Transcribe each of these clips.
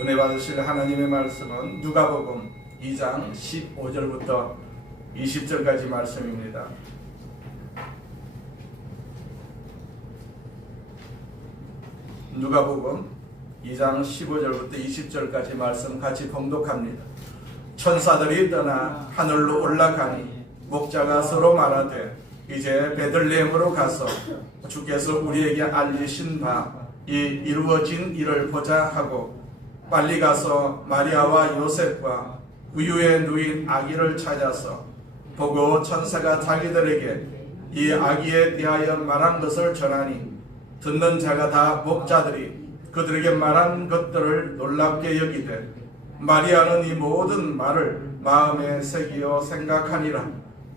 은혜 받으실 하나님의 말씀은 누가복음 2장 15절부터 20절까지 말씀입니다. 누가복음 2장 15절부터 20절까지 말씀 같이 봉독합니다. 천사들이 떠나 하늘로 올라가니 목자가 서로 말하되 이제 베들레헴으로 가서 주께서 우리에게 알리신 바 이 이루어진 일을 보자 하고 빨리 가서 마리아와 요셉과 우유에 누인 아기를 찾아서 보고 천사가 자기들에게 이 아기에 대하여 말한 것을 전하니 듣는 자가 다 목자들이 그들에게 말한 것들을 놀랍게 여기되 마리아는 이 모든 말을 마음에 새기어 생각하니라.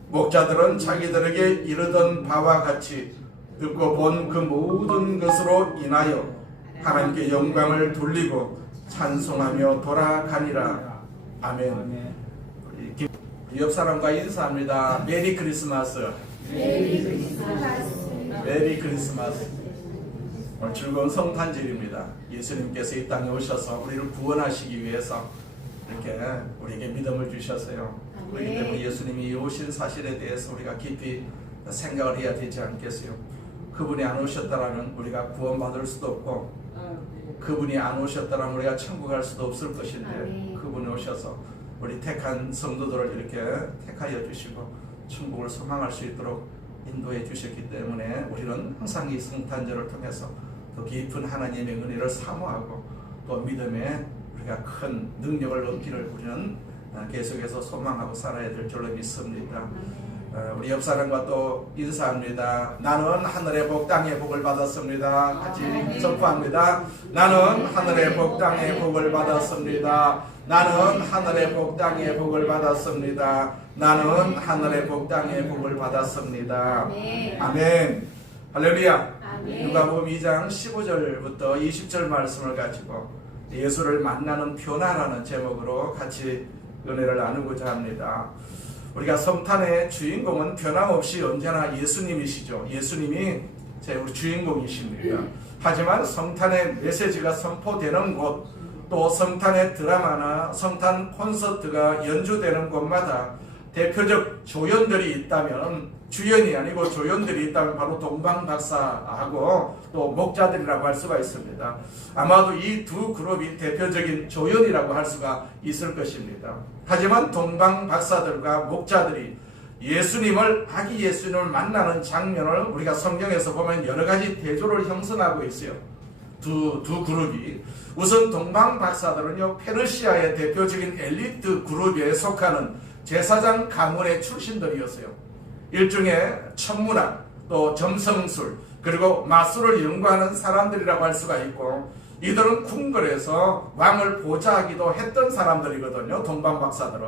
목자들은 자기들에게 이르던 바와 같이 듣고 본 그 모든 것으로 인하여 하나님께 영광을 돌리고 찬송하며 돌아가니라. 아멘. 옆 사람과 인사합니다. 메리 크리스마스. 메리 크리스마스. 메리 크리스마스. 오늘 즐거운 성탄절입니다. 예수님께서 이 땅에 오셔서 우리를 구원하시기 위해서 이렇게 우리에게 믿음을 주셨어요. 그렇기 때문에 예수님이 오신 사실에 대해서 우리가 깊이 생각을 해야 되지 않겠어요? 그분이 안 오셨다라면 우리가 구원받을 수도 없고, 그분이 안 오셨다라면 우리가 천국 갈 수도 없을 것인데, 그분이 오셔서 우리 택한 성도들을 이렇게 택하여 주시고 천국을 소망할 수 있도록 인도해 주셨기 때문에 우리는 항상 이 성탄절을 통해서 더 깊은 하나님의 은혜를 사모하고 또 믿음에 우리가 큰 능력을 얻기를 우리는 계속해서 소망하고 살아야 될 줄로 믿습니다. 우리 옆 사람과 또 인사합니다. 나는 하늘의 복 땅의 복을 받았습니다. 같이 선포합니다. 나는 하늘의 복 땅의 복을 받았습니다. 나는 하늘의 복 땅의 복을 받았습니다. 나는 하늘의 복 땅의 복을 받았습니다. 아멘. 할렐루야. 누가복음 2장 15절부터 20절 말씀을 가지고 예수를 만나는 표나라는 제목으로 같이 은혜를 나누고자 합니다. 우리가 성탄의 주인공은 변함없이 언제나 예수님이시죠. 예수님이 우리 주인공이십니다. 하지만 성탄의 메시지가 선포되는 곳, 또 성탄의 드라마나 성탄 콘서트가 연주되는 곳마다 대표적 조연들이 있다면, 주연이 아니고 조연들이 있다면 바로 동방박사하고 또 목자들이라고 할 수가 있습니다. 아마도 이 두 그룹이 대표적인 조연이라고 할 수가 있을 것입니다. 하지만 동방박사들과 목자들이 예수님을, 아기 예수님을 만나는 장면을 우리가 성경에서 보면 여러 가지 대조를 형성하고 있어요. 두 그룹이. 우선 동방박사들은요, 페르시아의 대표적인 엘리트 그룹에 속하는 제사장 가문의 출신들이었어요. 일종의 천문학, 또 점성술, 그리고 마술을 연구하는 사람들이라고 할 수가 있고, 이들은 궁궐에서 왕을 보좌하기도 했던 사람들이거든요. 동방박사들은.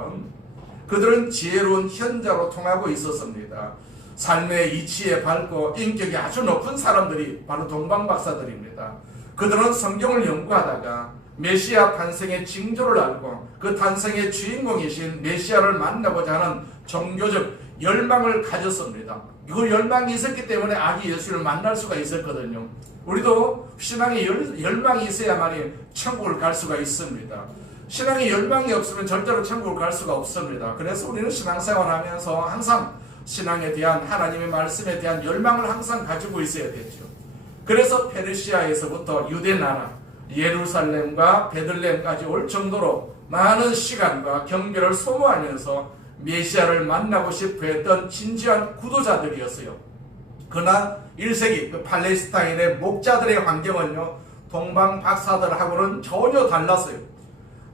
그들은 지혜로운 현자로 통하고 있었습니다. 삶의 이치에 밝고 인격이 아주 높은 사람들이 바로 동방박사들입니다. 그들은 성경을 연구하다가 메시아 탄생의 징조를 알고 그 탄생의 주인공이신 메시아를 만나고자 하는 종교적 열망을 가졌습니다. 그 열망이 있었기 때문에 아기 예수를 만날 수가 있었거든요. 우리도 신앙의 열망이 있어야만이 천국을 갈 수가 있습니다. 신앙의 열망이 없으면 절대로 천국을 갈 수가 없습니다. 그래서 우리는 신앙생활하면서 항상 신앙에 대한, 하나님의 말씀에 대한 열망을 항상 가지고 있어야 되죠. 그래서 페르시아에서부터 유대나라, 예루살렘과 베들레헴까지 올 정도로 많은 시간과 경배를 소모하면서 메시아를 만나고 싶어 했던 진지한 구도자들이었어요. 그러나 1세기 그 팔레스타인의 목자들의 환경은요, 동방박사들하고는 전혀 달랐어요.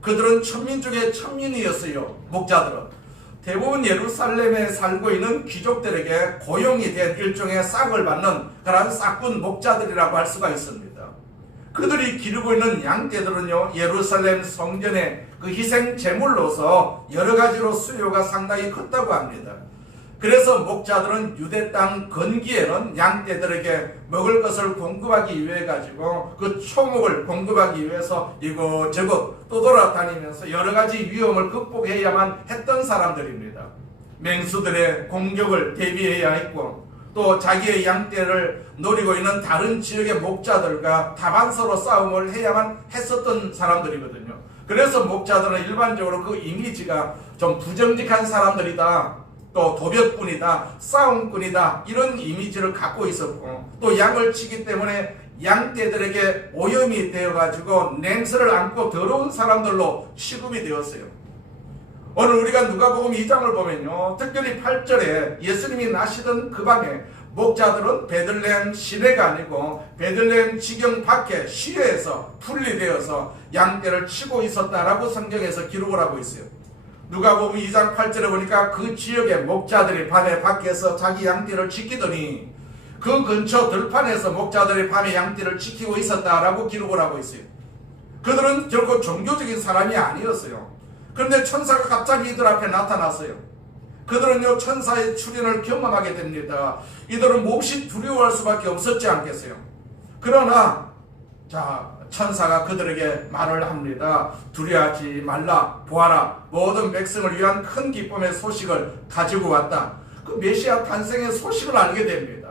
그들은 천민 중에 천민이었어요. 목자들은 대부분 예루살렘에 살고 있는 귀족들에게 고용이 된 일종의 싹을 받는 그런 싹군 목자들이라고 할 수가 있습니다. 그들이 기르고 있는 양떼들은요, 예루살렘 성전의 그 희생 제물로서 여러 가지로 수요가 상당히 컸다고 합니다. 그래서 목자들은 유대 땅 건기에는 양떼들에게 먹을 것을 공급하기 위해 가지고 그 초목을 공급하기 위해서 이곳저곳 떠돌아다니면서 여러 가지 위험을 극복해야만 했던 사람들입니다. 맹수들의 공격을 대비해야 했고, 또 자기의 양떼를 노리고 있는 다른 지역의 목자들과 다반서로 싸움을 해야만 했었던 사람들이거든요. 그래서 목자들은 일반적으로 그 이미지가 좀 부정직한 사람들이다, 또 도벽꾼이다, 싸움꾼이다, 이런 이미지를 갖고 있었고, 또 양을 치기 때문에 양떼들에게 오염이 되어가지고 냄새를 안고 더러운 사람들로 취급이 되었어요. 오늘 우리가 누가복음 2장을 보면요, 특별히 8절에 예수님이 나시던 그 밤에 목자들은 베들레헴 시내가 아니고 베들레헴 지경 밖에 시외에서 분리되어서 양떼를 치고 있었다라고 성경에서 기록을 하고 있어요. 누가복음 2장 8절에 보니까 그 지역의 목자들이 밤에 밖에서 자기 양떼를 지키더니 그 근처 들판에서 목자들이 밤에 양떼를 지키고 있었다라고 기록을 하고 있어요. 그들은 결코 종교적인 사람이 아니었어요. 그런데 천사가 갑자기 이들 앞에 나타났어요. 그들은요, 천사의 출현을 경험하게 됩니다. 이들은 몹시 두려워할 수밖에 없었지 않겠어요. 그러나 천사가 그들에게 말을 합니다. 두려워하지 말라. 보아라, 모든 백성을 위한 큰 기쁨의 소식을 가지고 왔다. 그 메시아 탄생의 소식을 알게 됩니다.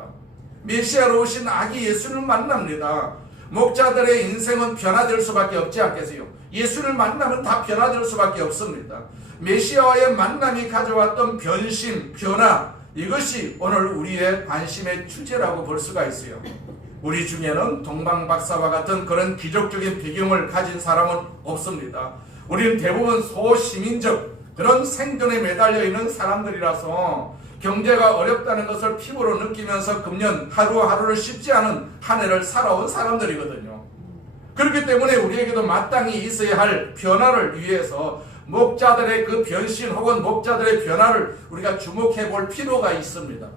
메시아로 오신 아기 예수를 만납니다. 목자들의 인생은 변화될 수밖에 없지 않겠어요. 예수를 만나면 다 변화될 수밖에 없습니다. 메시아와의 만남이 가져왔던 변심, 변화, 이것이 오늘 우리의 관심의 주제라고 볼 수가 있어요. 우리 중에는 동방박사와 같은 그런 기적적인 배경을 가진 사람은 없습니다. 우리는 대부분 소시민적 그런 생존에 매달려 있는 사람들이라서 경제가 어렵다는 것을 피부로 느끼면서 금년 하루하루를 쉽지 않은 한 해를 살아온 사람들이거든요. 그렇기 때문에 우리에게도 마땅히 있어야 할 변화를 위해서 목자들의 그 변신 혹은 목자들의 변화를 우리가 주목해 볼 필요가 있습니다.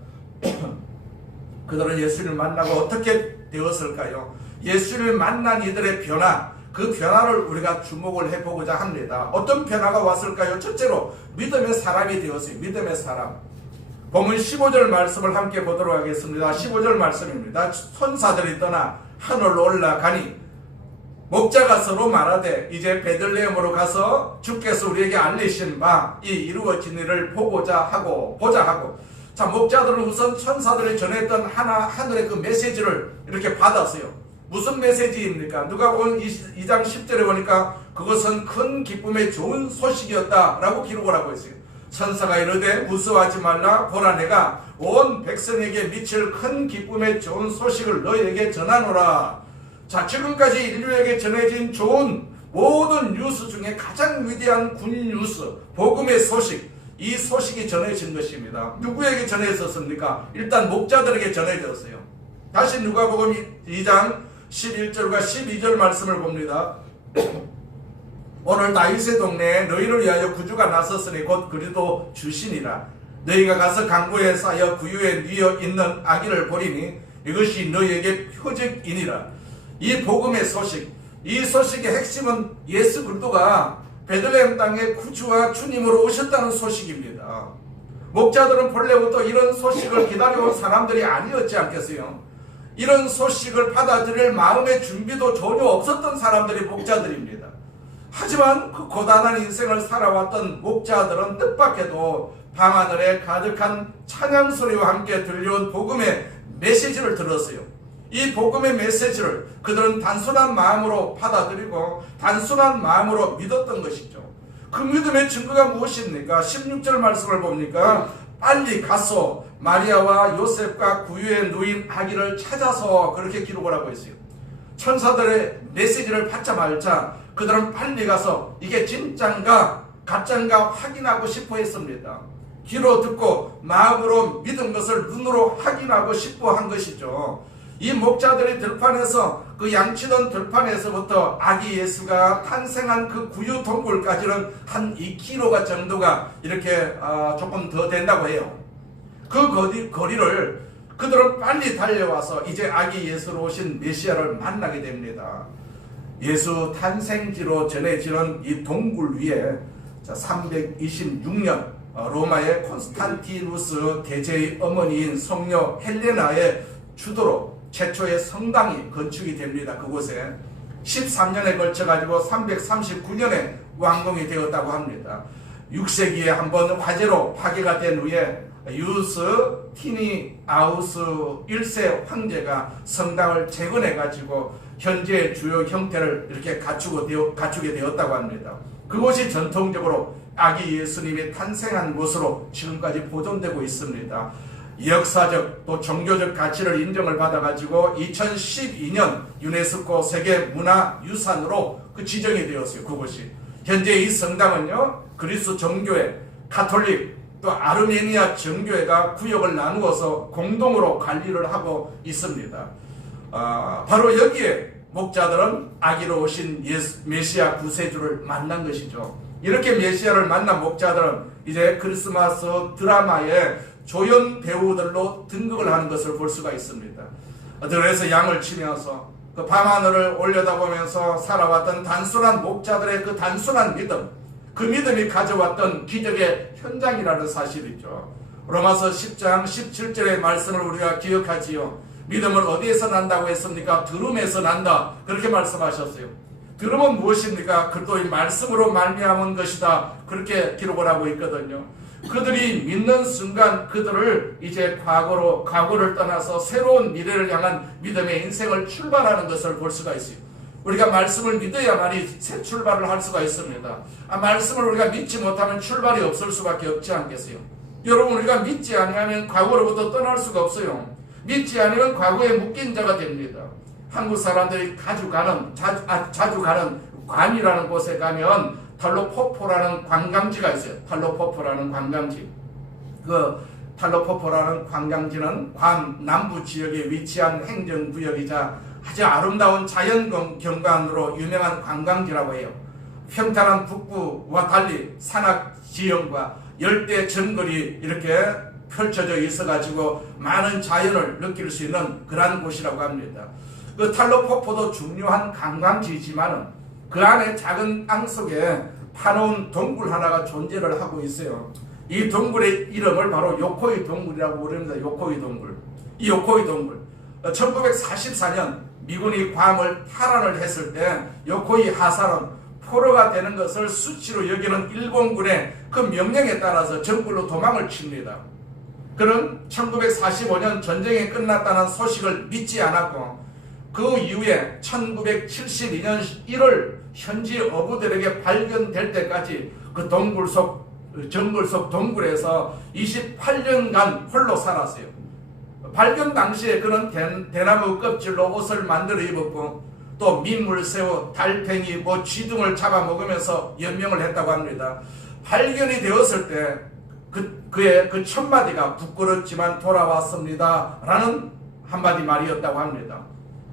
그들은 예수를 만나고 어떻게 되었을까요? 예수를 만난 이들의 변화, 그 변화를 우리가 주목을 해보고자 합니다. 어떤 변화가 왔을까요? 첫째로 믿음의 사람이 되었어요. 믿음의 사람. 본문 15절 말씀을 함께 보도록 하겠습니다. 15절 말씀입니다. 천사들이 떠나 하늘로 올라가니 목자가 서로 말하되 이제 베들레헴으로 가서 주께서 우리에게 알리신 바 이 이루어진 일을 보자 하고. 자, 목자들은 우선 천사들이 전했던 하늘의 그 메시지를 이렇게 받았어요. 무슨 메시지입니까? 누가복음 2장 10절에 보니까 그것은 큰 기쁨의 좋은 소식이었다라고 기록을 하고 있어요. 천사가 이르되 무서워하지 말라. 보라, 내가 온 백성에게 미칠 큰 기쁨의 좋은 소식을 너희에게 전하노라. 자, 지금까지 인류에게 전해진 좋은 모든 뉴스 중에 가장 위대한 굿뉴스, 복음의 소식, 이 소식이 전해진 것입니다. 누구에게 전해졌습니까? 일단 목자들에게 전해졌어요. 다시 누가복음 2장 11절과 12절 말씀을 봅니다. 오늘 다윗의 동네에 너희를 위하여 구주가 나섰으니 곧 그리도 주시니라. 너희가 가서 강구에 쌓여 구유에 뉘어 있는 아기를 보리니 이것이 너희에게 표적이니라. 이 복음의 소식, 이 소식의 핵심은 예수 그리스도가 베들레헴 땅에 구주와 주님으로 오셨다는 소식입니다. 목자들은 본래부터 이런 소식을 기다려온 사람들이 아니었지 않겠어요? 이런 소식을 받아들일 마음의 준비도 전혀 없었던 사람들이 목자들입니다. 하지만 그 고단한 인생을 살아왔던 목자들은 뜻밖에도 밤하늘에 가득한 찬양 소리와 함께 들려온 복음의 메시지를 들었어요. 이 복음의 메시지를 그들은 단순한 마음으로 받아들이고 단순한 마음으로 믿었던 것이죠. 그 믿음의 증거가 무엇입니까? 16절 말씀을 봅니까? 빨리 가서 마리아와 요셉과 구유에 누인 아기를 찾아서, 그렇게 기록을 하고 있어요. 천사들의 메시지를 받자마자 그들은 빨리 가서 이게 진짠가 가짠가 확인하고 싶어 했습니다. 귀로 듣고 마음으로 믿은 것을 눈으로 확인하고 싶어 한 것이죠. 이 목자들이 들판에서, 그 양치던 들판에서부터 아기 예수가 탄생한 그 구유 동굴까지는 한 2km 정도가 이렇게 조금 더 된다고 해요. 그 거리를 그들은 빨리 달려와서 이제 아기 예수로 오신 메시아를 만나게 됩니다. 예수 탄생지로 전해지는 이 동굴 위에 326년 로마의 콘스탄티누스 대제의 어머니인 성녀 헬레나의 주도로 최초의 성당이 건축이 됩니다. 그곳에 13년에 걸쳐가지고 339년에 완공이 되었다고 합니다. 6세기에 한번 화재로 파괴가 된 후에 유스티니아우스 1세 황제가 성당을 재건해 가지고 현재의 주요 형태를 이렇게 갖추게 되었다고 합니다. 그곳이 전통적으로 아기 예수님이 탄생한 곳으로 지금까지 보존되고 있습니다. 역사적 또 종교적 가치를 인정을 받아가지고 2012년 유네스코 세계문화유산으로 지정이 되었어요. 그곳이. 현재 이 성당은요, 그리스 정교회, 가톨릭, 또 아르메니아 정교회가 구역을 나누어서 공동으로 관리를 하고 있습니다. 바로 여기에 목자들은 아기로 오신 메시아 구세주를 만난 것이죠. 이렇게 메시아를 만난 목자들은 이제 크리스마스 드라마의 조연 배우들로 등극을 하는 것을 볼 수가 있습니다. 그래서 양을 치면서 그 밤하늘을 올려다보면서 살아왔던 단순한 목자들의 그 단순한 믿음, 그 믿음이 가져왔던 기적의 현장이라는 사실이죠. 로마서 10장 17절의 말씀을 우리가 기억하지요. 믿음은 어디에서 난다고 했습니까? 들음에서 난다. 그렇게 말씀하셨어요. 들음은 무엇입니까? 그리스도의 말씀으로 말미암은 것이다. 그렇게 기록을 하고 있거든요. 그들이 믿는 순간 그들을 이제 과거를 떠나서 새로운 미래를 향한 믿음의 인생을 출발하는 것을 볼 수가 있어요. 우리가 말씀을 믿어야만이 새 출발을 할 수가 있습니다. 말씀을 우리가 믿지 못하면 출발이 없을 수밖에 없지 않겠어요? 여러분, 우리가 믿지 않으면 과거로부터 떠날 수가 없어요. 믿지 않으면 과거에 묶인 자가 됩니다. 한국 사람들이 자주 가는 괌이라는 곳에 가면 탈로포포라는 관광지가 있어요. 탈로포포라는 관광지. 그 탈로포포라는 관광지는 괌 남부 지역에 위치한 행정구역이자 아주 아름다운 자연 경관으로 유명한 관광지라고 해요. 평탄한 북부와 달리 산악 지형과 열대 정글이 이렇게 펼쳐져 있어가지고 많은 자연을 느낄 수 있는 그러한 곳이라고 합니다. 그 탈로포포도 중요한 관광지지만은 그 안에 작은 땅 속에 파놓은 동굴 하나가 존재를 하고 있어요. 이 동굴의 이름을 바로 요코이 동굴이라고 부릅니다. 요코이 동굴. 이 요코이 동굴. 1944년 미군이 괌을 탈환을 했을 때 요코이 하산은 포로가 되는 것을 수치로 여기는 일본군의 그 명령에 따라서 정글로 도망을 칩니다. 그는 1945년 전쟁이 끝났다는 소식을 믿지 않았고 그 이후에 1972년 1월 현지 어부들에게 발견될 때까지 그 정글 속 동굴에서 28년간 홀로 살았어요. 발견 당시에 그는 대나무 껍질로 옷을 만들어 입었고 또 민물새우, 달팽이, 쥐 등을 잡아먹으면서 연명을 했다고 합니다. 발견이 되었을 때 그의 그 첫마디가 부끄럽지만 돌아왔습니다 라는 한마디 말이었다고 합니다.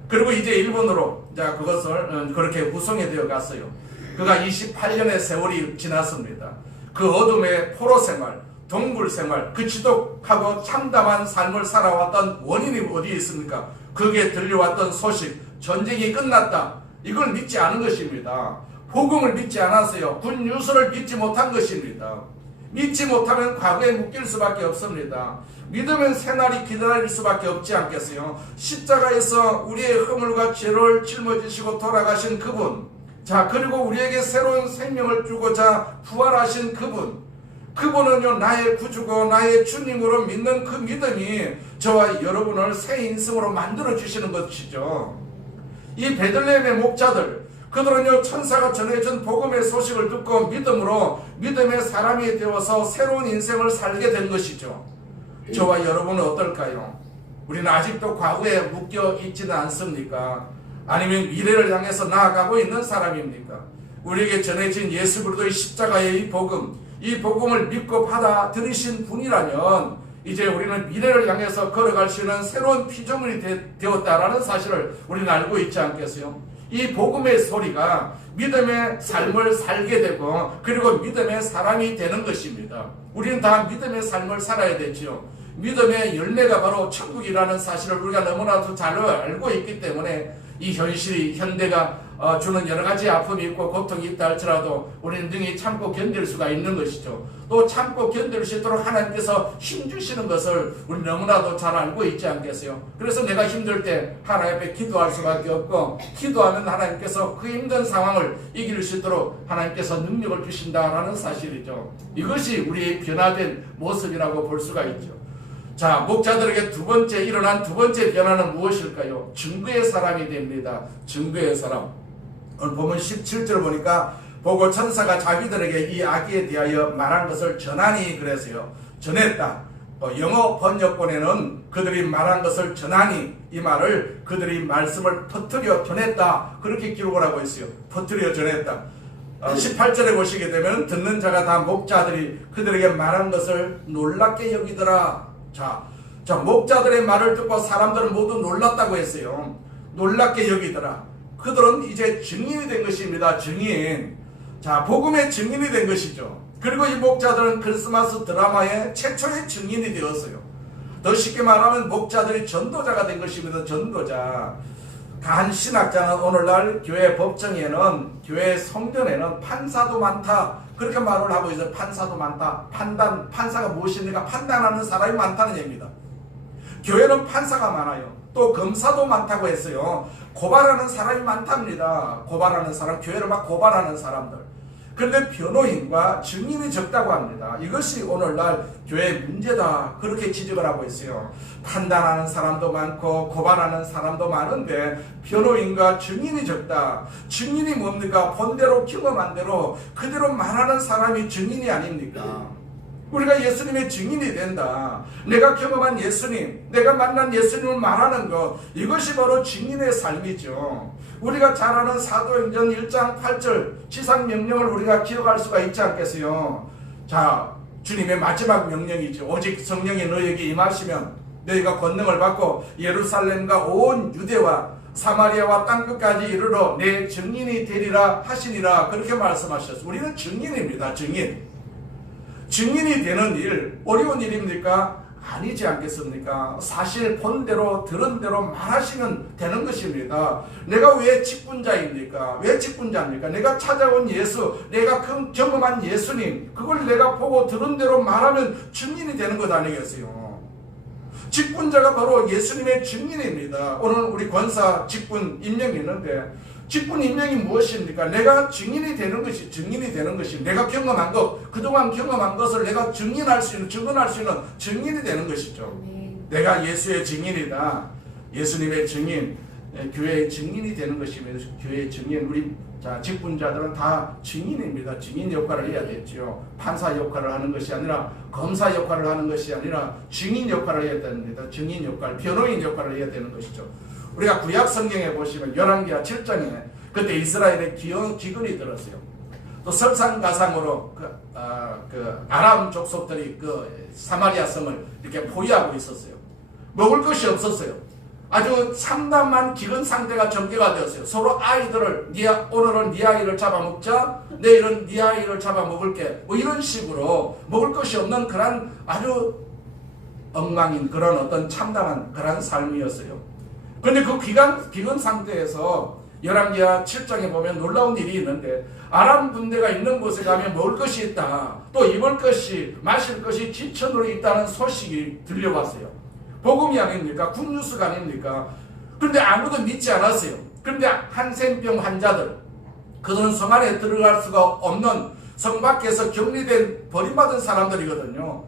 그리고 이제 일본으로 그것을 그렇게 후송이 되어 갔어요. 그가 28년의 세월이 지났습니다. 그 어둠의 포로 생활, 동굴 생활, 그 지독하고 참담한 삶을 살아왔던 원인이 어디에 있습니까? 거기에 들려왔던 소식, 전쟁이 끝났다. 이걸 믿지 않은 것입니다. 복음을 믿지 않았어요. 굿뉴스를 믿지 못한 것입니다. 믿지 못하면 과거에 묶일 수밖에 없습니다. 믿으면 새날이 기다릴 수밖에 없지 않겠어요? 십자가에서 우리의 허물과 죄를 짊어지시고 돌아가신 그분, 그리고 우리에게 새로운 생명을 주고자 부활하신 그분은요, 나의 구주고 나의 주님으로 믿는 그 믿음이 저와 여러분을 새 인생으로 만들어 주시는 것이죠. 이 베들레헴의 목자들, 그들은요, 천사가 전해준 복음의 소식을 듣고 믿음의 사람이 되어서 새로운 인생을 살게 된 것이죠. 저와 여러분은 어떨까요? 우리는 아직도 과거에 묶여 있지는 않습니까? 아니면 미래를 향해서 나아가고 있는 사람입니까? 우리에게 전해진 예수 그리스도의 십자가의 이 복음을 믿고 받아들이신 분이라면 이제 우리는 미래를 향해서 걸어갈 수 있는 새로운 피조물이 되었다라는 사실을 우리는 알고 있지 않겠어요? 이 복음의 소리가 믿음의 삶을 살게 되고 그리고 믿음의 사람이 되는 것입니다. 우리는 다 믿음의 삶을 살아야 되지요. 믿음의 열매가 바로 천국이라는 사실을 우리가 너무나도 잘 알고 있기 때문에 이 현대가 주는 여러 가지 아픔이 있고 고통이 있다 할지라도 우리는 능히 참고 견딜 수가 있는 것이죠. 또 참고 견딜 수 있도록 하나님께서 힘주시는 것을 우리 너무나도 잘 알고 있지 않겠어요? 그래서 내가 힘들 때 하나님 앞에 기도할 수밖에 없고, 기도하면 하나님께서 그 힘든 상황을 이길 수 있도록 하나님께서 능력을 주신다라는 사실이죠. 이것이 우리의 변화된 모습이라고 볼 수가 있죠. 자, 목자들에게 일어난 두 번째 변화는 무엇일까요? 증거의 사람이 됩니다. 증거의 사람. 오늘 보면 17절 보니까 보고 천사가 자기들에게 이 아기에 대하여 말한 것을 전하니 그랬어요. 전했다. 영어 번역본에는 그들이 말한 것을 전하니, 이 말을 그들이 말씀을 퍼뜨려 전했다, 그렇게 기록을 하고 있어요. 퍼뜨려 전했다. 18절에 보시게 되면 듣는 자가 다 목자들이 그들에게 말한 것을 놀랍게 여기더라. 자, 목자들의 말을 듣고 사람들은 모두 놀랐다고 했어요. 놀랍게 여기더라. 그들은 이제 증인이 된 것입니다. 증인. 자, 복음의 증인이 된 것이죠. 그리고 이 목자들은 크리스마스 드라마의 최초의 증인이 되었어요. 더 쉽게 말하면 목자들이 전도자가 된 것입니다. 전도자. 한 신학자는 오늘날 교회 법정에는, 교회 성전에는 판사도 많다, 그렇게 말을 하고 있어요. 판사도 많다. 판사가 무엇입니까? 판단하는 사람이 많다는 얘기입니다. 교회는 판사가 많아요. 또 검사도 많다고 했어요. 고발하는 사람이 많답니다. 고발하는 사람, 교회를 막 고발하는 사람들. 그런데 변호인과 증인이 적다고 합니다. 이것이 오늘날 교회의 문제다, 그렇게 지적을 하고 있어요. 판단하는 사람도 많고 고발하는 사람도 많은데 변호인과 증인이 적다. 증인이 뭡니까? 본대로 경험한 대로 그대로 말하는 사람이 증인이 아닙니까? 우리가 예수님의 증인이 된다. 내가 경험한 예수님, 내가 만난 예수님을 말하는 것, 이것이 바로 증인의 삶이죠. 우리가 잘 아는 사도행전 1장 8절 지상명령을 우리가 기억할 수가 있지 않겠어요? 자, 주님의 마지막 명령이죠. 오직 성령이 너에게 임하시면 너희가 권능을 받고 예루살렘과 온 유대와 사마리아와 땅끝까지 이르러 내 증인이 되리라 하시니라, 그렇게 말씀하셨어요. 우리는 증인입니다. 증인이 되는 일, 어려운 일입니까? 아니지 않겠습니까? 사실 본대로 들은 대로 말하시면 되는 것입니다. 내가 왜 직분자입니까? 왜 직분자입니까? 내가 찾아온 예수, 내가 경험한 예수님, 그걸 내가 보고 들은 대로 말하면 증인이 되는 것 아니겠어요? 직분자가 바로 예수님의 증인입니다. 오늘 우리 권사 직분 임명이 있는데, 직분 임명이 무엇입니까? 내가 증인이 되는 것이, 내가 경험한 것, 그동안 경험한 것을 내가 증언할 수 있는 증인이 되는 것이죠. 내가 예수의 증인이다. 예수님의 증인, 교회의 증인이 되는 것이며, 교회의 증인, 우리 직분자들은 다 증인입니다. 증인 역할을 해야 되죠. 판사 역할을 하는 것이 아니라, 검사 역할을 하는 것이 아니라 증인 역할을 해야 됩니다. 증인 역할, 변호인 역할을 해야 되는 것이죠. 우리가 구약 성경에 보시면 열왕기하 7장에 그때 이스라엘의 기근이 들었어요. 또 설상가상으로 아람 족속들이 그 사마리아 성을 이렇게 포위하고 있었어요. 먹을 것이 없었어요. 아주 참담한 기근 상태가 전개가 되었어요. 서로 아이들을, 오늘은 네 아이를 잡아먹자, 내일은 네 아이를 잡아먹을게, 뭐 이런 식으로 먹을 것이 없는 그런 아주 엉망인 그런 어떤 참담한 그런 삶이었어요. 그런데 그 기근 상태에서 열왕기하 7장에 보면 놀라운 일이 있는데, 아람 군대가 있는 곳에 가면 먹을 것이 있다, 또 입을 것이, 마실 것이 지천으로 있다는 소식이 들려왔어요. 복음이 아닙니까? 굿뉴스가 아닙니까? 그런데 아무도 믿지 않았어요. 그런데 한센병 환자들, 그들은 성 안에 들어갈 수가 없는, 성 밖에서 격리된 버림받은 사람들이거든요.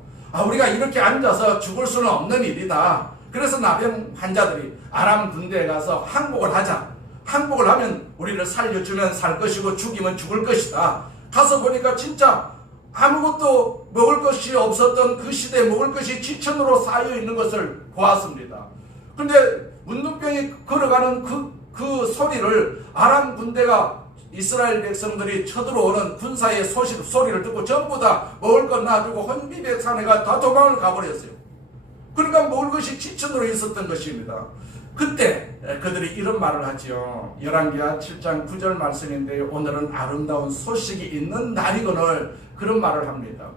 우리가 이렇게 앉아서 죽을 수는 없는 일이다. 그래서 나병 환자들이 아람 군대에 가서 항복을 하자. 항복을 하면 우리를 살려주면 살 것이고 죽이면 죽을 것이다. 가서 보니까 진짜 아무것도 먹을 것이 없었던 그 시대에 먹을 것이 지천으로 쌓여 있는 것을 보았습니다. 그런데 문둥병이 걸어가는 그 소리를 아람 군대가, 이스라엘 백성들이 쳐들어오는 군사의 소리를 듣고 전부 다 먹을 것 놔두고 혼비백산해가 다 도망을 가버렸어요. 그러니까 먹을 것이 지천으로 있었던 것입니다. 그때 그들이 이런 말을 하죠. 열왕기하 7장 9절 말씀인데, 오늘은 아름다운 소식이 있는 날이거늘, 그런 말을 합니다.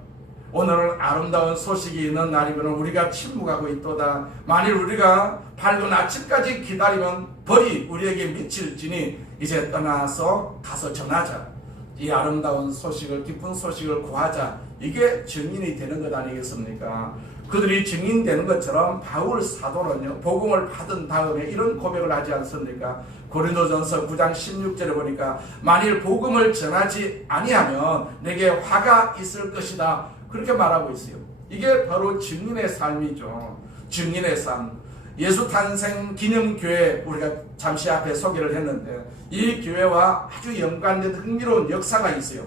오늘은 아름다운 소식이 있는 날이거늘 우리가 침묵하고 있도다. 만일 우리가 밝은 아침까지 기다리면 벌이 우리에게 미칠지니 이제 떠나서 가서 전하자. 이 아름다운 소식을, 기쁜 소식을 구하자. 이게 증인이 되는 것 아니겠습니까? 그들이 증인되는 것처럼 바울 사도는요, 복음을 받은 다음에 이런 고백을 하지 않습니까? 고린도전서 9장 16절에 보니까 만일 복음을 전하지 아니하면 내게 화가 있을 것이다. 그렇게 말하고 있어요. 이게 바로 증인의 삶이죠. 증인의 삶. 예수 탄생 기념교회 우리가 잠시 앞에 소개를 했는데 이 교회와 아주 연관된 흥미로운 역사가 있어요.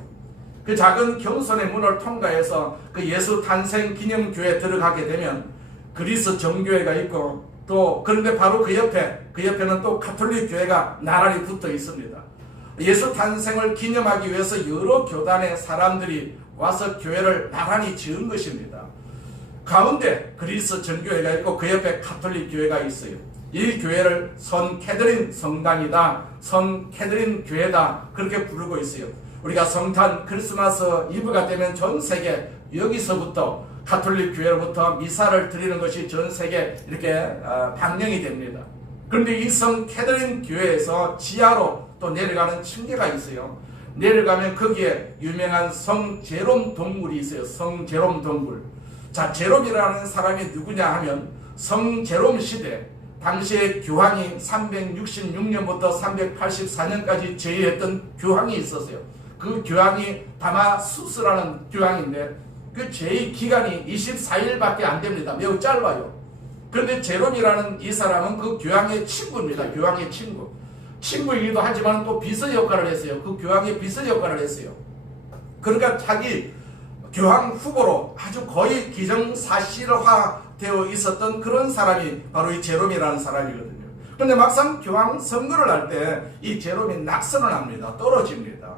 그 작은 경손의 문을 통과해서 그 예수 탄생 기념교회에 들어가게 되면 그리스 정교회가 있고 또 그런데 바로 그 옆에는 또 가톨릭 교회가 나란히 붙어 있습니다. 예수 탄생을 기념하기 위해서 여러 교단의 사람들이 와서 교회를 나란히 지은 것입니다. 가운데 그리스 정교회가 있고 그 옆에 가톨릭 교회가 있어요. 이 교회를 선 캐드린 성당이다, 선 캐드린 교회다 그렇게 부르고 있어요. 우리가 성탄 크리스마스 이브가 되면 전 세계 여기서부터 가톨릭 교회로부터 미사를 드리는 것이 전 세계 이렇게 방영이 됩니다. 그런데 이 성 캐드린 교회에서 지하로 또 내려가는 층계가 있어요. 내려가면 거기에 유명한 성 제롬 동굴이 있어요. 성 제롬 동굴. 자, 제롬이라는 사람이 누구냐 하면 성 제롬 시대 당시에 교황이 366년부터 384년까지 제위했던 교황이 있었어요. 그 교황이 다마수스라는 교황인데 그 제위 기간이 24일밖에 안 됩니다. 매우 짧아요. 그런데 제롬이라는 이 사람은 그 교황의 친구입니다. 교황의 친구. 친구이기도 하지만 또 비서 역할을 했어요. 그 교황의 비서 역할을 했어요. 그러니까 자기 교황 후보로 아주 거의 기정사실화되어 있었던 그런 사람이 바로 이 제롬이라는 사람이거든요. 그런데 막상 교황 선거를 할 때 이 제롬이 낙선을 합니다. 떨어집니다.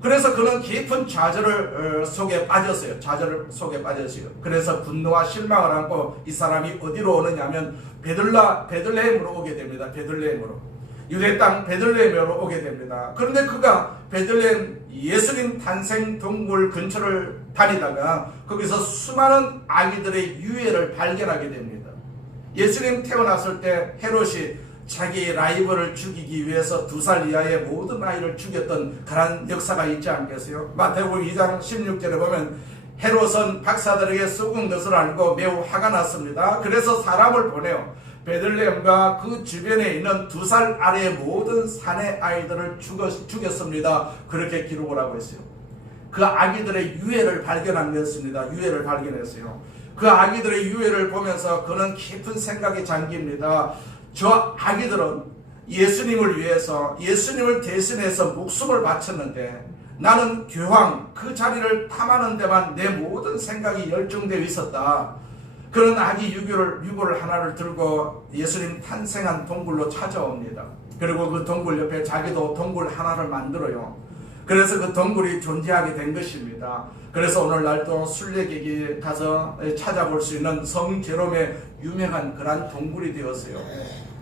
그래서 그는 깊은 좌절 속에 빠졌어요. 좌절 속에 빠졌어요. 그래서 분노와 실망을 안고 이 사람이 어디로 오느냐면 베들레헴으로 오게 됩니다. 베들레헴으로. 유대 땅 베들레헴으로 오게 됩니다. 그런데 그가 베들레헴 예수님 탄생 동굴 근처를 다니다가 거기서 수많은 아기들의 유해를 발견하게 됩니다. 예수님 태어났을 때 헤롯이 자기 라이벌을 죽이기 위해서 2살 이하의 모든 아이를 죽였던 그런 역사가 있지 않겠어요? 마태복음 2장 16절에 보면 헤롯은 박사들에게 썩은 것을 알고 매우 화가 났습니다. 그래서 사람을 보내요. 베들레헴과 그 주변에 있는 2살 아래의 모든 사내 아이들을 죽였습니다. 그렇게 기록을 하고 있어요. 그 아기들의 유해를 발견한 것입니다. 유해를 발견했어요. 그 아기들의 유해를 보면서 그는 깊은 생각에 잠깁니다. 저 아기들은 예수님을 위해서 예수님을 대신해서 목숨을 바쳤는데 나는 교황 그 자리를 탐하는 데만 내 모든 생각이 열중되어 있었다. 그런 아기 유골을 하나를 들고 예수님 탄생한 동굴로 찾아옵니다. 그리고 그 동굴 옆에 자기도 동굴 하나를 만들어요. 그래서 그 동굴이 존재하게 된 것입니다. 그래서 오늘날도 순례객이 가서 찾아볼 수 있는 성 제롬의 유명한 그런 동굴이 되었어요.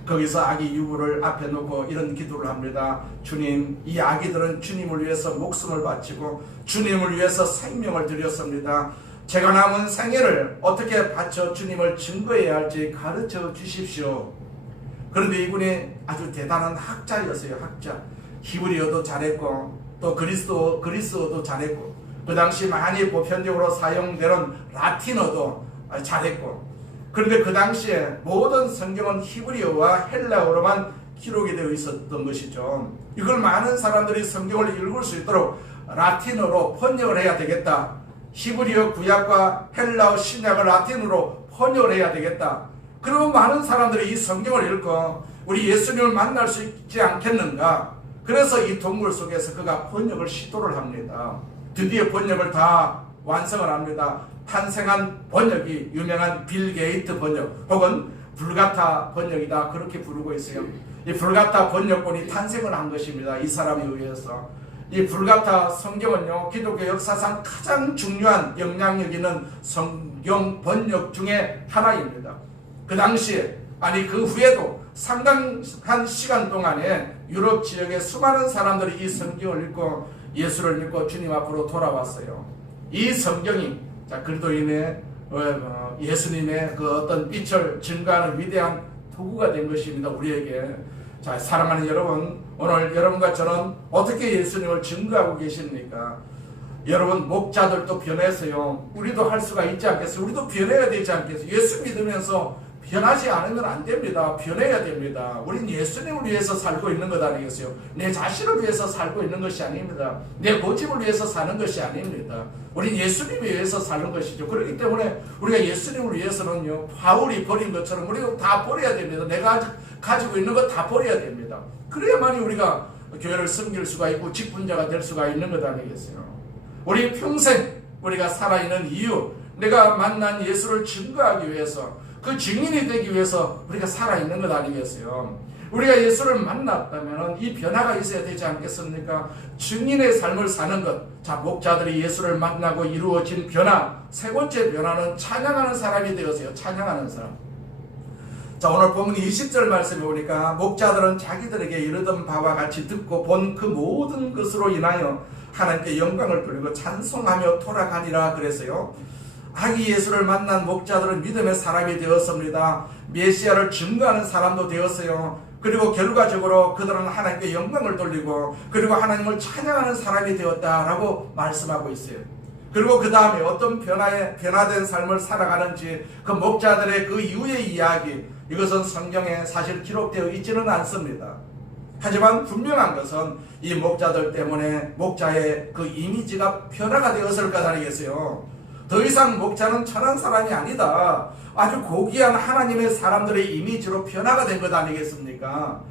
거기서 아기 유골을 앞에 놓고 이런 기도를 합니다. 주님, 이 아기들은 주님을 위해서 목숨을 바치고 주님을 위해서 생명을 드렸습니다. 제가 남은 생애를 어떻게 바쳐 주님을 증거해야 할지 가르쳐 주십시오. 그런데 이분이 아주 대단한 학자였어요. 학자. 히브리어도 잘했고 또 그리스어도 잘했고 그 당시 많이 보편적으로 사용되는 라틴어도 잘했고 그런데 그 당시에 모든 성경은 히브리어와 헬라어로만 기록이 되어 있었던 것이죠. 이걸 많은 사람들이 성경을 읽을 수 있도록 라틴어로 번역을 해야 되겠다. 히브리어 구약과 헬라어 신약을 라틴어로 번역을 해야 되겠다. 그러면 많은 사람들이 이 성경을 읽고 우리 예수님을 만날 수 있지 않겠는가. 그래서 이 동굴 속에서 그가 번역을 시도를 합니다. 드디어 번역을 다 완성을 합니다. 탄생한 번역이 유명한 빌 게이트 번역 혹은 불가타 번역이다 그렇게 부르고 있어요. 이 불가타 번역본이 탄생을 한 것입니다. 이 사람에 의해서. 이 불가타 성경은요 기독교 역사상 가장 중요한 영향력 있는 성경 번역 중에 하나입니다. 그 당시에 그 후에도 상당한 시간 동안에 유럽 지역의 수많은 사람들이 이 성경을 읽고 예수를 믿고 주님 앞으로 돌아왔어요. 이 성경이 자, 그리스도인의 예수님의 그 어떤 빛을 증거하는 위대한 도구가 된 것입니다. 우리에게. 자, 사랑하는 여러분, 오늘 여러분과 저는 어떻게 예수님을 증거하고 계십니까? 여러분, 목자들도 변해서요, 우리도 할 수가 있지 않겠어요? 우리도 변해야 되지 않겠어요? 예수 믿으면서 변하지 않으면 안 됩니다. 변해야 됩니다. 우린 예수님을 위해서 살고 있는 것 아니겠어요? 내 자신을 위해서 살고 있는 것이 아닙니다. 내 고집을 위해서 사는 것이 아닙니다. 우린 예수님을 위해서 사는 것이죠. 그렇기 때문에 우리가 예수님을 위해서는요, 바울이 버린 것처럼 우리도 다 버려야 됩니다. 내가 가지고 있는 것 다 버려야 됩니다. 그래야만이 우리가 교회를 섬길 수가 있고 직분자가 될 수가 있는 것 아니겠어요? 우리 평생 우리가 살아있는 이유, 내가 만난 예수를 증거하기 위해서, 그 증인이 되기 위해서 우리가 살아있는 것 아니겠어요? 우리가 예수를 만났다면 이 변화가 있어야 되지 않겠습니까? 증인의 삶을 사는 것. 자, 목자들이 예수를 만나고 이루어진 변화, 세 번째 변화는 찬양하는 사람이 되었어요. 찬양하는 사람. 자, 오늘 본문 20절 말씀에 보니까 목자들은 자기들에게 이르던 바와 같이 듣고 본 그 모든 것으로 인하여 하나님께 영광을 돌리고 찬송하며 돌아가니라 그랬어요. 아기 예수를 만난 목자들은 믿음의 사람이 되었습니다. 메시아를 증거하는 사람도 되었어요. 그리고 결과적으로 그들은 하나님께 영광을 돌리고 그리고 하나님을 찬양하는 사람이 되었다라고 말씀하고 있어요. 그리고 그 다음에 어떤 변화된 삶을 살아가는지 그 목자들의 그 이후의 이야기, 이것은 성경에 사실 기록되어 있지는 않습니다. 하지만 분명한 것은 이 목자들 때문에 목자의 그 이미지가 변화가 되었을 것 아니겠어요? 더 이상 목자는 천한 사람이 아니다. 아주 고귀한 하나님의 사람들의 이미지로 변화가 된 것 아니겠습니까?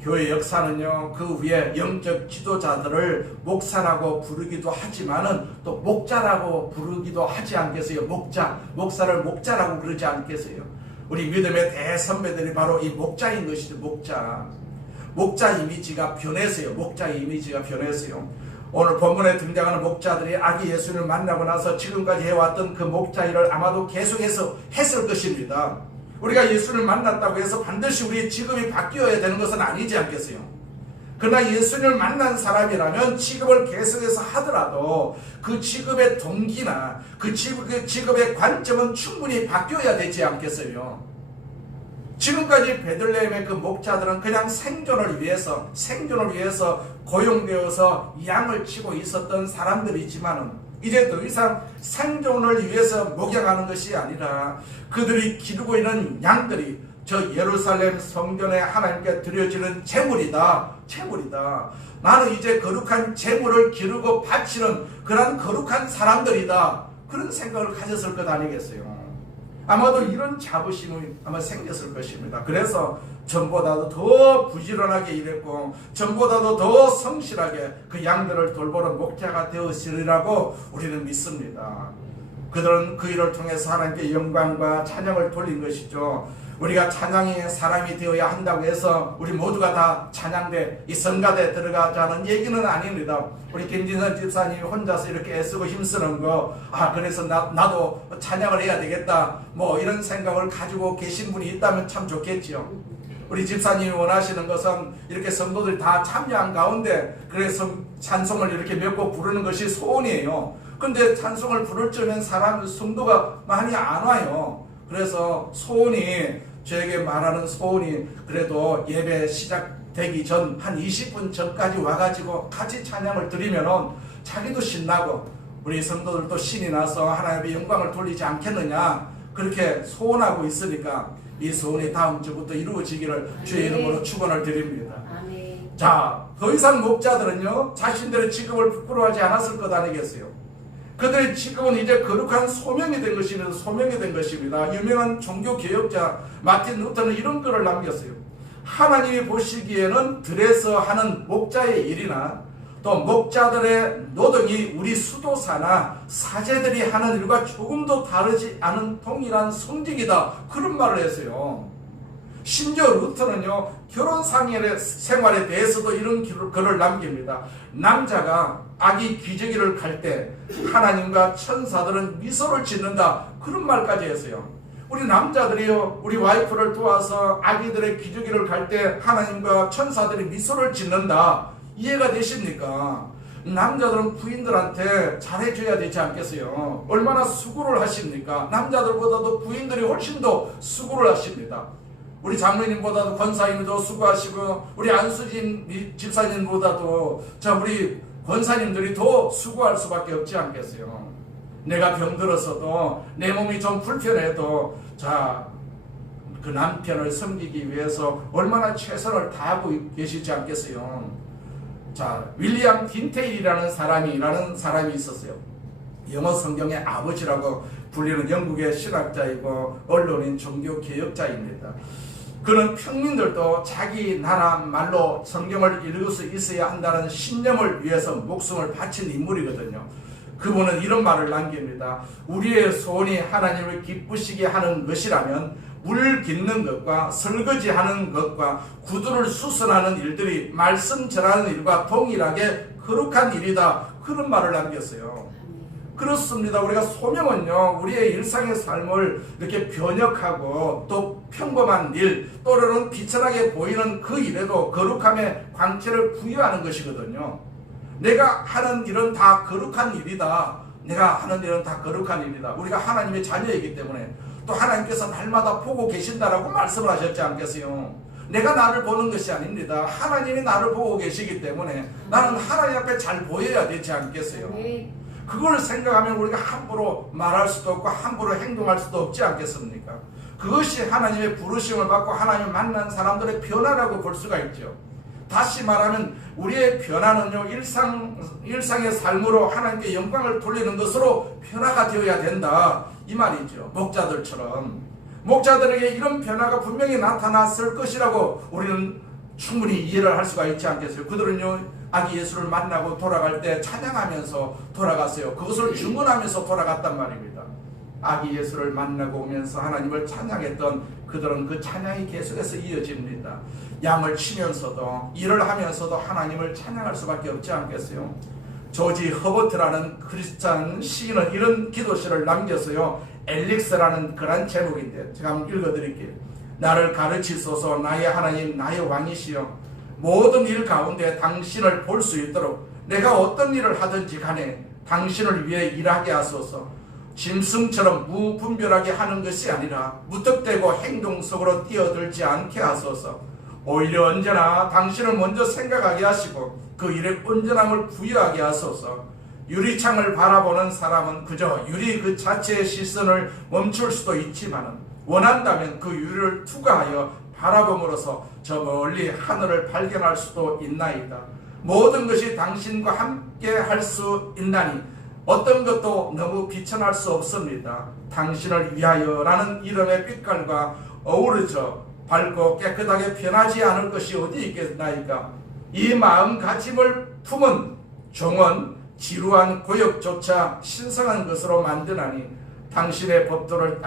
교회 역사는요, 그 위에 영적 지도자들을 목사라고 부르기도 하지만은 또 목자라고 부르기도 하지 않겠어요? 목사를 목자라고 부르지 않겠어요? 우리 믿음의 대선배들이 바로 이 목자인 것이죠. 목자 이미지가 변했어요. 목자 이미지가 변했어요. 오늘 본문에 등장하는 목자들이 아기 예수를 만나고 나서 지금까지 해왔던 그 목자 일을 아마도 계속해서 했을 것입니다. 우리가 예수를 만났다고 해서 반드시 우리의 직업이 바뀌어야 되는 것은 아니지 않겠어요? 그러나 예수님을 만난 사람이라면 직업을 계속해서 하더라도 그 직업의 동기나 그 직업의 관점은 충분히 바뀌어야 되지 않겠어요? 지금까지 베들레헴의 그 목자들은 그냥 생존을 위해서 고용되어서 양을 치고 있었던 사람들이지만은 이제 더 이상 생존을 위해서 목양하는 것이 아니라 그들이 기르고 있는 양들이 저 예루살렘 성전에 하나님께 드려지는 제물이다. 나는 이제 거룩한 제물을 기르고 바치는 그런 거룩한 사람들이다. 그런 생각을 가졌을 것 아니겠어요? 아마도 이런 자부심이 아마 생겼을 것입니다. 그래서 전보다도 더 부지런하게 일했고 전보다도 더 성실하게 그 양들을 돌보는 목자가 되었으리라고 우리는 믿습니다. 그들은 그 일을 통해서 하나님께 영광과 찬양을 돌린 것이죠. 우리가 찬양의 사람이 되어야 한다고 해서 우리 모두가 다 찬양대, 이 성가대에 들어가자는 얘기는 아닙니다. 우리 김진선 집사님이 혼자서 이렇게 애쓰고 힘쓰는 거, 그래서 나도 찬양을 해야 되겠다, 뭐 이런 생각을 가지고 계신 분이 있다면 참 좋겠지요. 우리 집사님이 원하시는 것은 이렇게 성도들이 다 참여한 가운데 그래서 찬송을 이렇게 몇 곡 부르는 것이 소원이에요. 근데 찬송을 부를 적엔 성도가 많이 안 와요. 그래서 저에게 말하는 소원이 그래도 예배 시작되기 전 한 20분 전까지 와가지고 같이 찬양을 드리면은 자기도 신나고 우리 성도들도 신이 나서 하나님의 영광을 돌리지 않겠느냐, 그렇게 소원하고 있으니까 이 소원이 다음 주부터 이루어지기를 주의 이름으로 축원을 드립니다. 자, 더 이상 목자들은요 자신들의 직업을 부끄러워하지 않았을 것 아니겠어요? 그들의 직업은 이제 거룩한 소명이 된 것입니다. 유명한 종교개혁자 마틴 루터는 이런 글을 남겼어요. 하나님이 보시기에는 들에서 하는 목자의 일이나 또 목자들의 노동이 우리 수도사나 사제들이 하는 일과 조금도 다르지 않은 동일한 성직이다, 그런 말을 했어요. 심지어 루터는요 결혼 생활에 대해서도 이런 글을 남깁니다. 남자가 아기 기저귀를 갈 때 하나님과 천사들은 미소를 짓는다, 그런 말까지 했어요. 우리 남자들이요 우리 와이프를 도와서 아기들의 기저귀를 갈 때 하나님과 천사들이 미소를 짓는다, 이해가 되십니까? 남자들은 부인들한테 잘해줘야 되지 않겠어요? 얼마나 수고를 하십니까? 남자들보다도 부인들이 훨씬 더 수고를 하십니다. 우리 장로님보다도 권사님이 더 수고하시고 우리 안수진 집사님보다도 우리 권사님들이 더 수고할 수밖에 없지 않겠어요? 내가 병들었어도 내 몸이 좀 불편해도 그 남편을 섬기기 위해서 얼마나 최선을 다하고 계시지 않겠어요? 윌리엄 딘테일이라는 사람이 있었어요. 영어 성경의 아버지라고 불리는 영국의 신학자이고 언론인 종교개혁자입니다. 그는 평민들도 자기 나라 말로 성경을 읽을 수 있어야 한다는 신념을 위해서 목숨을 바친 인물이거든요. 그분은 이런 말을 남깁니다. 우리의 소원이 하나님을 기쁘시게 하는 것이라면 물 깃는 것과 설거지하는 것과 구두를 수선하는 일들이 말씀 전하는 일과 동일하게 거룩한 일이다. 그런 말을 남겼어요. 그렇습니다. 우리가 소명은요, 우리의 일상의 삶을 이렇게 변혁하고 또 평범한 일, 또는 비천하게 보이는 그 일에도 거룩함의 광채를 부여하는 것이거든요. 내가 하는 일은 다 거룩한 일이다. 내가 하는 일은 다 거룩한 일이다. 우리가 하나님의 자녀이기 때문에 또 하나님께서 날마다 보고 계신다라고 말씀을 하셨지 않겠어요? 내가 나를 보는 것이 아닙니다. 하나님이 나를 보고 계시기 때문에 나는 하나님 앞에 잘 보여야 되지 않겠어요? 그걸 생각하면 우리가 함부로 말할 수도 없고 함부로 행동할 수도 없지 않겠습니까? 그것이 하나님의 부르심을 받고 하나님을 만난 사람들의 변화라고 볼 수가 있죠. 다시 말하면 우리의 변화는요, 일상의 삶으로 하나님께 영광을 돌리는 것으로 변화가 되어야 된다, 이 말이죠. 목자들에게 이런 변화가 분명히 나타났을 것이라고 우리는 충분히 이해를 할 수가 있지 않겠어요? 그들은요, 아기 예수를 만나고 돌아갈 때 찬양하면서 돌아갔어요. 그것을 증언하면서 돌아갔단 말입니다. 아기 예수를 만나고 오면서 하나님을 찬양했던 그들은 그 찬양이 계속해서 이어집니다. 양을 치면서도 일을 하면서도 하나님을 찬양할 수밖에 없지 않겠어요? 조지 허버트라는 크리스찬 시인은 이런 기도시를 남겼어요. 엘릭스라는 그런 제목인데 제가 한번 읽어드릴게요. 나를 가르치소서 나의 하나님 나의 왕이시여, 모든 일 가운데 당신을 볼 수 있도록 내가 어떤 일을 하든지 간에 당신을 위해 일하게 하소서. 짐승처럼 무분별하게 하는 것이 아니라 무턱대고 행동 속으로 뛰어들지 않게 하소서. 오히려 언제나 당신을 먼저 생각하게 하시고 그 일에 온전함을 부여하게 하소서. 유리창을 바라보는 사람은 그저 유리 그 자체의 시선을 멈출 수도 있지만 원한다면 그 유리를 투과하여 바라봄으로써 저 멀리 하늘을 발견할 수도 있나이다. 모든 것이 당신과 함께 할 수 있나니 어떤 것도 너무 비천할 수 없습니다. 당신을 위하여라는 이름의 빛깔과 어우러져 밝고 깨끗하게 변하지 않을 것이 어디 있겠나이까. 이 마음가짐을 품은 종은 지루한 고역조차 신성한 것으로 만드나니 당신의 법도를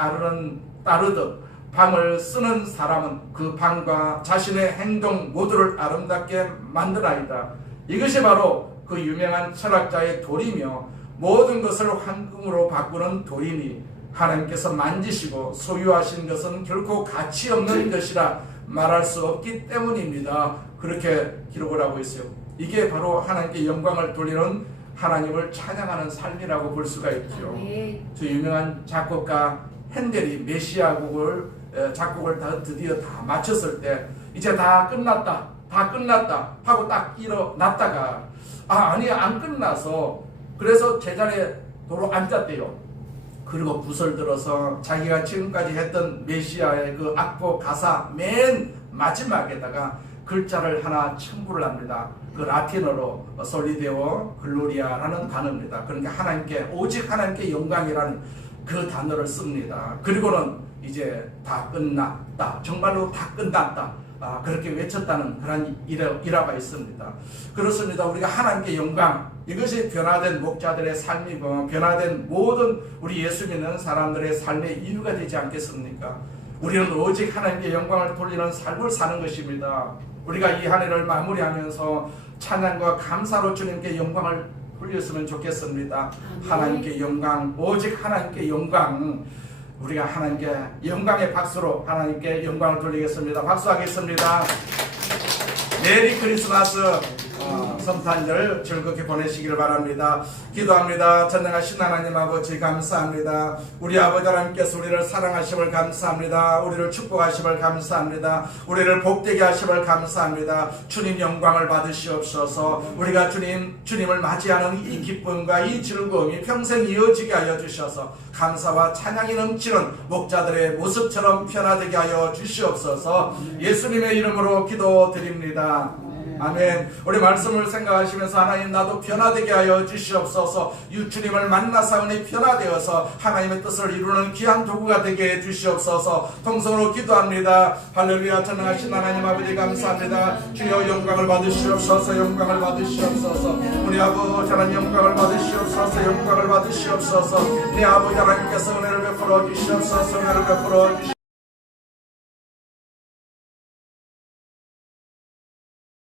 따르듯 방을 쓰는 사람은 그 방과 자신의 행동 모두를 아름답게 만드나이다. 이것이 바로 그 유명한 철학자의 도리며 모든 것을 황금으로 바꾸는 도리니 하나님께서 만지시고 소유하신 것은 결코 가치 없는 것이라 말할 수 없기 때문입니다. 그렇게 기록을 하고 있어요. 이게 바로 하나님께 영광을 돌리는 하나님을 찬양하는 삶이라고 볼 수가 있죠. 저 유명한 작곡가 핸델이 메시아곡을 작곡을 드디어 다 마쳤을 때 이제 다 끝났다 하고 딱 일어났다가 아니 안 끝나서 그래서 제자리에 도로 앉았대요. 그리고 붓을 들어서 자기가 지금까지 했던 메시아의 그 악보 가사 맨 마지막에다가 글자를 하나 첨부를 합니다. 그 라틴어로 솔리데오 글로리아라는 단어입니다. 그러니까 하나님께 오직 하나님께 영광이라는 그 단어를 씁니다. 그리고는 이제 다 끝났다, 정말로 다 끝났다, 그렇게 외쳤다는 그런 일화가 있습니다. 그렇습니다. 우리가 하나님께 영광, 이것이 변화된 목자들의 삶이고 변화된 모든 우리 예수 믿는 사람들의 삶의 이유가 되지 않겠습니까? 우리는 오직 하나님께 영광을 돌리는 삶을 사는 것입니다. 우리가 이 한 해를 마무리하면서 찬양과 감사로 주님께 영광을 돌렸으면 좋겠습니다. 하나님께 영광, 오직 하나님께 영광, 우리가 하나님께 영광의 박수로 하나님께 영광을 돌리겠습니다. 박수하겠습니다. 메리 크리스마스. 성탄절 즐겁게 보내시길 바랍니다. 기도합니다. 전능하신 하나님 아버지 감사합니다. 우리 아버지 하나님께서 우리를 사랑하심을 감사합니다. 우리를 축복하심을 감사합니다. 우리를 복되게 하심을 감사합니다. 주님 영광을 받으시옵소서. 우리가 주님을 맞이하는 이 기쁨과 이 즐거움이 평생 이어지게 하여 주셔서 감사와 찬양이 넘치는 목자들의 모습처럼 변화되게 하여 주시옵소서. 예수님의 이름으로 기도드립니다. 아멘. 우리 말씀을 생각하시면서 하나님 나도 변화되게 하여 주시옵소서. 주님을 만나사오니 변화되어서 하나님의 뜻을 이루는 귀한 도구가 되게 해주시옵소서. 통성으로 기도합니다. 할렐루야. 전능하신 하나님 아버지 감사합니다. 주여 영광을 받으시옵소서. 영광을 받으시옵소서. 우리 아버지 하나님 영광을 받으시옵소서. 영광을 받으시옵소서. 네 아버지 하나님께서 은혜를 베풀어 주시옵소서. 은혜를 베풀어 주시옵소서.